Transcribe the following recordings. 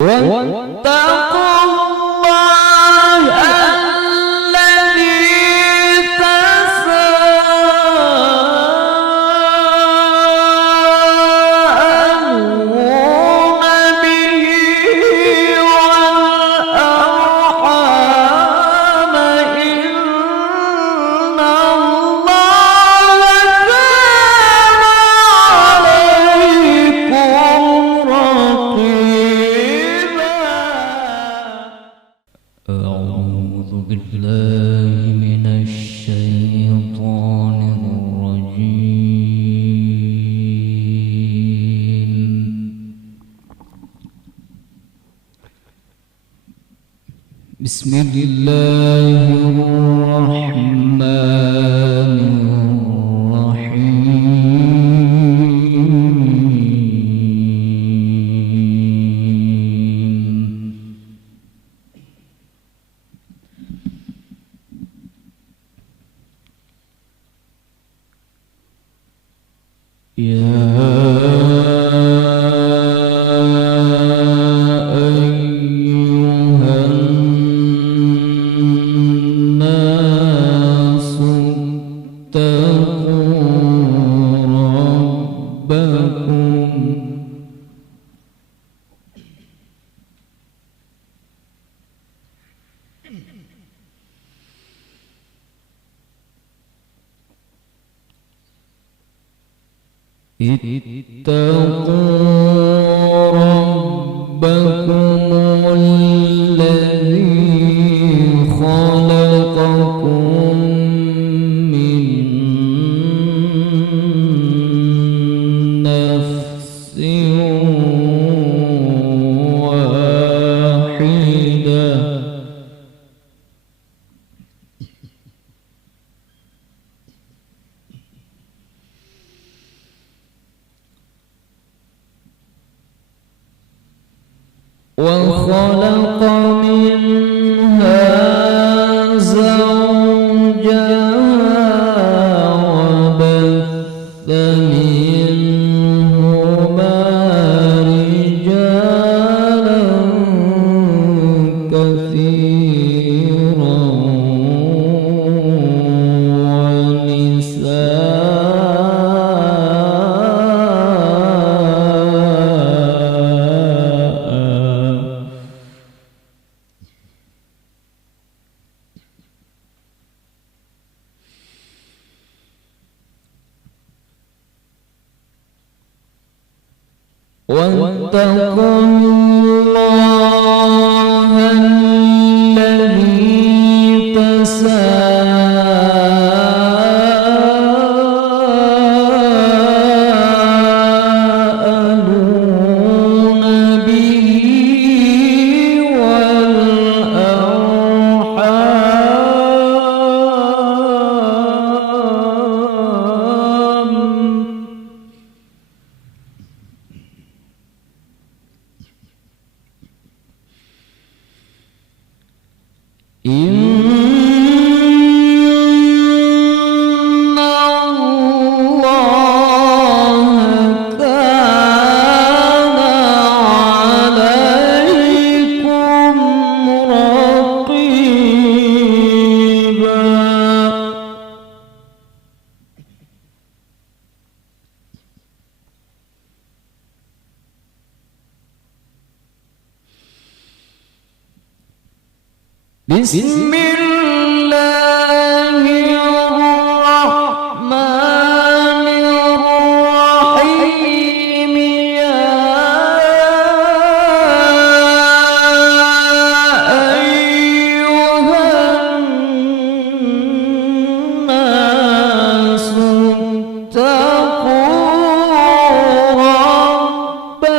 واتقوا الله الذي تساءلون به والأرحام إن الله كان عليكم رقيبا. أعوذ بالله من الشيطان الرجيم. بسم الله الرحمن الرحيم. يا أيها الناس اتقوا ربكم الذي خلقكم من نفس واحدة وخلق منها زوجها وبث منهما رجالا كثيرا واتقوا الله الذي تساءلون به والأرحام إن الله كان عليكم رقيبا. بسم الله الرحمن الرحيم. يا أيها الناس اتقوا ربكم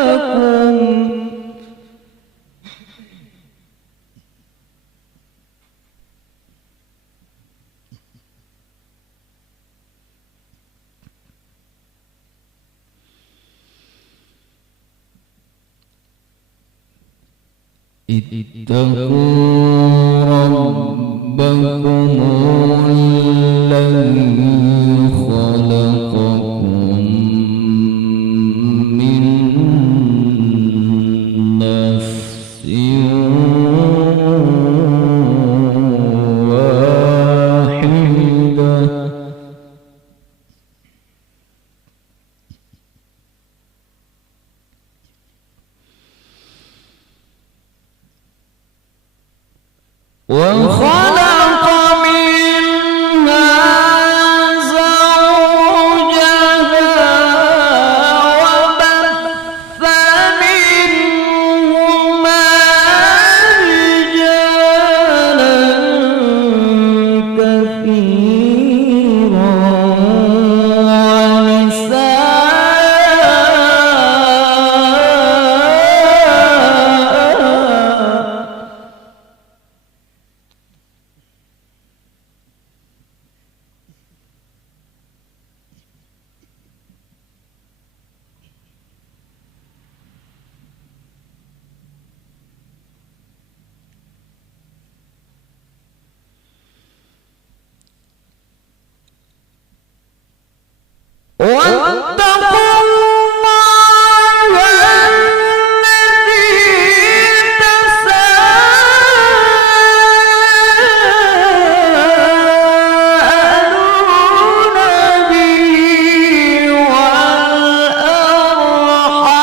اتقوا ربكم الذي خلقكم من نفس وخلق منها زوجها وبث منهما رجالا كثيرا واتقوا الله الذي تساءلون به والأرحام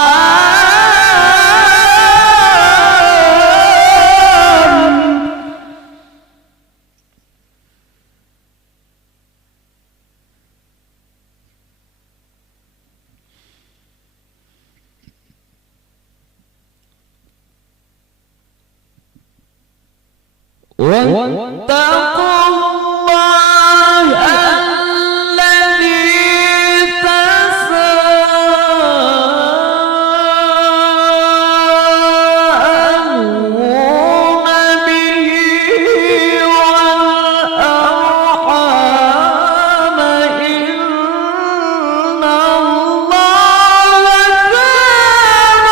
واتقوا الله الذي تساءلون به والأرحام إن الله كان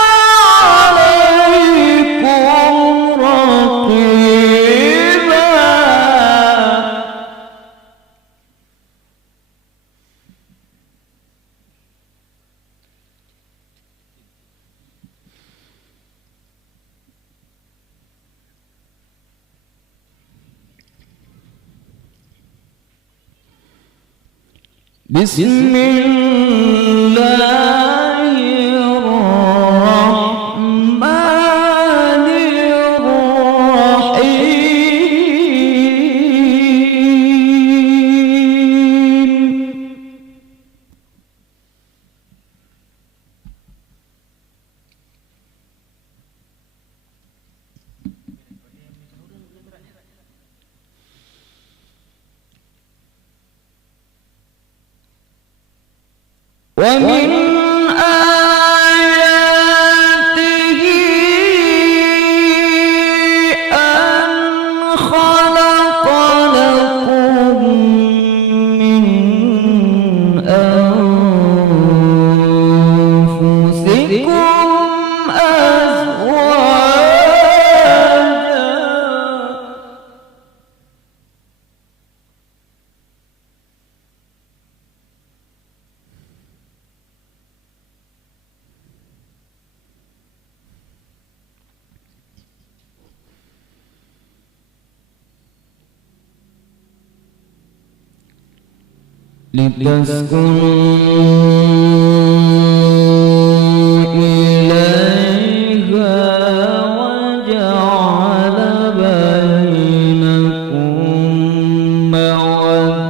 عليكم رقيبا. بسم الله الرحمن الرحيم. ومن آياته أن خلق لكم من أنفسكم أزواجا لتسكنوا إليها وجعل بينكم مودة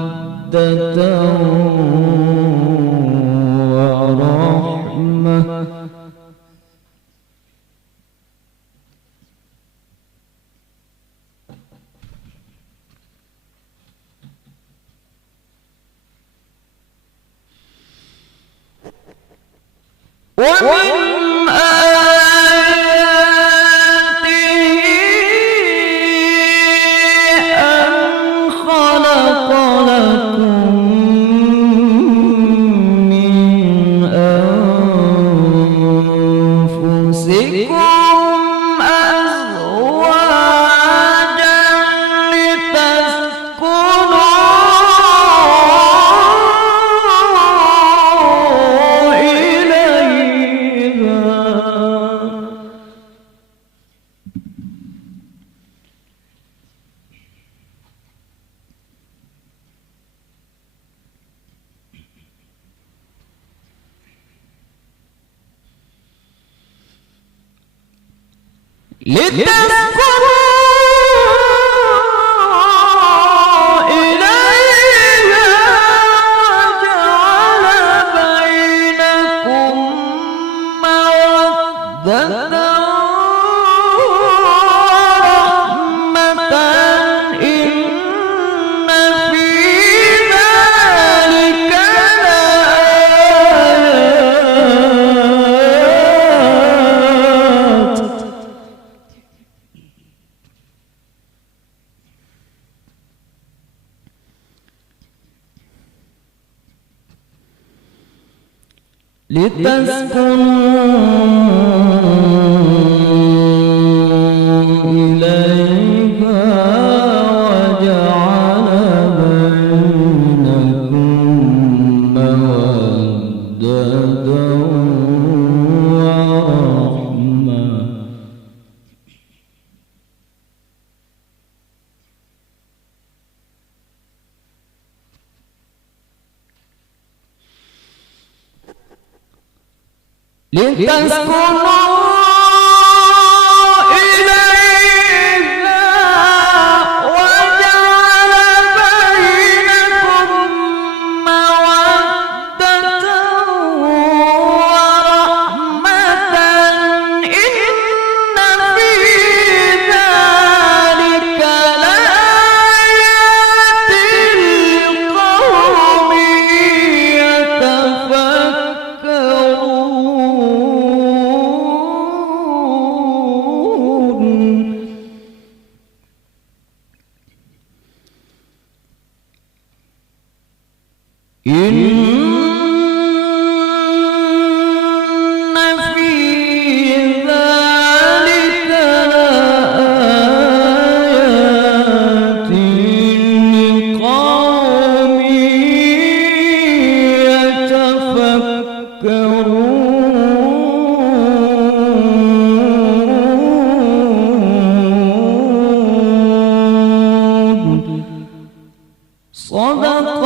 ورحمة ومن آياته أن خلق لكم من أنفسكم أزواجا لتسكنوا إليها لتسكنوا إليها وجعل بينكم مودة ورحمة إن في ذلك لآيات لتسكنوا إليها وجعل بينكم مودة ورحمة لتسكنوا إليها وجعل بينكم مودة ورحمة إن في ذلك لآيات لقوم يتفكرون إن في ذلك لآيات لقوم يتفكرون صدق